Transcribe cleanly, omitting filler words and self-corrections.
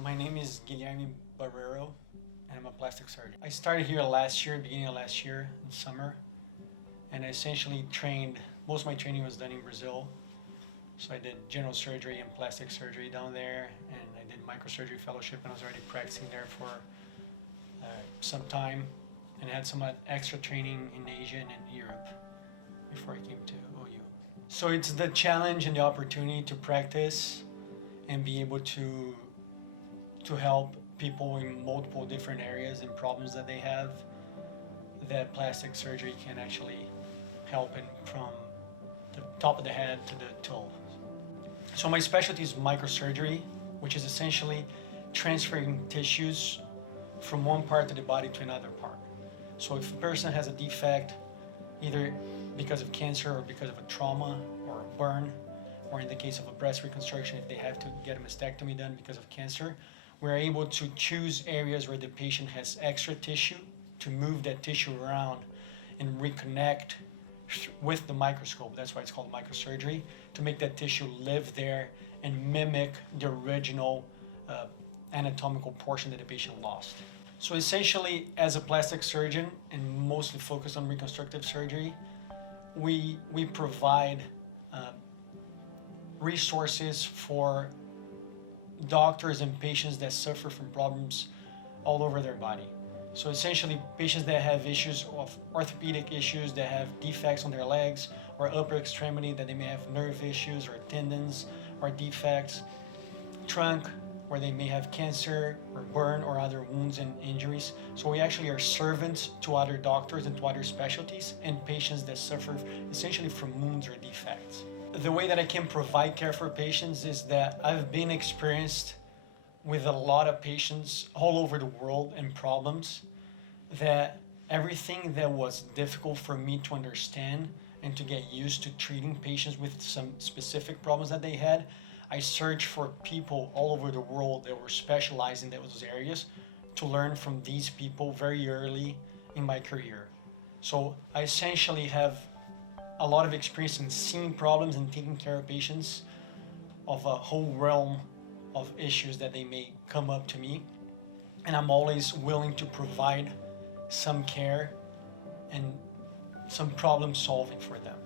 So my name is Guilherme Barreiro, and I'm a plastic surgeon. I started here last year, beginning of last year, in summer, and I essentially trained, most of my training was done in Brazil. So I did general surgery and plastic surgery down there, and I did microsurgery fellowship, and I was already practicing there for some time, and I had some extra training in Asia and in Europe before I came to OU. So it's the challenge and the opportunity to practice and be able to help people in multiple different areas and problems that they have, that plastic surgery can actually help in from the top of the head to the toe. So my specialty is microsurgery, which is essentially transferring tissues from one part of the body to another part. So if a person has a defect, either because of cancer or because of a trauma or a burn, or in the case of a breast reconstruction, if they have to get a mastectomy done because of cancer, we're able to choose areas where the patient has extra tissue to move that tissue around and reconnect with the microscope. That's why it's called microsurgery, to make that tissue live there and mimic the original anatomical portion that the patient lost. So essentially, as a plastic surgeon and mostly focused on reconstructive surgery, we provide resources for doctors and patients that suffer from problems all over their body. So essentially, patients that have issues of orthopedic issues, that have defects on their legs or upper extremity, that they may have nerve issues or tendons or defects, trunk, where they may have cancer or burn or other wounds and injuries. So we actually are servants to other doctors and to other specialties and patients that suffer essentially from wounds or defects. The way that I can provide care for patients is that I've been experienced with a lot of patients all over the world and problems, that everything that was difficult for me to understand and to get used to treating patients with some specific problems that they had, I searched for people all over the world that were specialized in those areas to learn from these people very early in my career. So I essentially have a lot of experience in seeing problems and taking care of patients of a whole realm of issues that they may come up to me. And I'm always willing to provide some care and some problem solving for them.